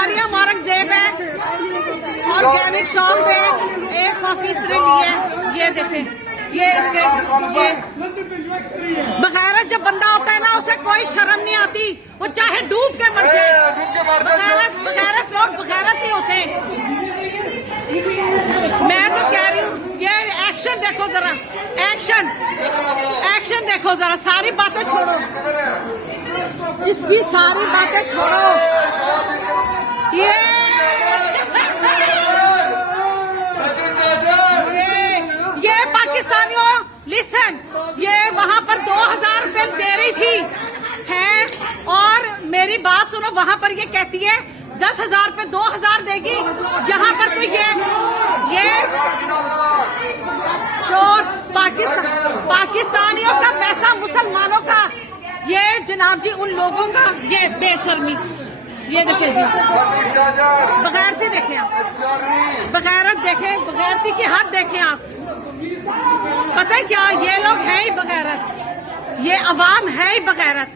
मरियम औरंगजेब है, organic shop पे एक ऑफिसर लिए, ये देखें, ये इसके ये बगैरत जब बंदा होता है ना, उसे कोई शर्म नहीं आती, वो चाहे डूब के मर जाए। बगैरत लोग बगैरत ही होते हैं। मैं तो कह रही हूँ, ये एक्शन देखो जरा, एक्शन देखो जरा, सारी बातें छोड़ो, इसकी सारी बातें छोड़ो। ये पाकिस्तानियों लिसन, ये वहां पर 2000 रुपए दे रही थी है, और मेरी बात सुनो, वहां पर ये कहती है 10,000 पे 2,000 देगी, यहाँ पर तो ये शोर पाकिस्तानियों का पैसा, मुसलमानों का, ये जनाब जी उन लोगों का, ये बेशर्मी, ये देखिए जी, बगैरती देखें आप, बगैरत देखें, बगैरती की हद देखें आप। पता है क्या, ये लोग हैं ही बगैरत, ये अवाम है ही बगैरत।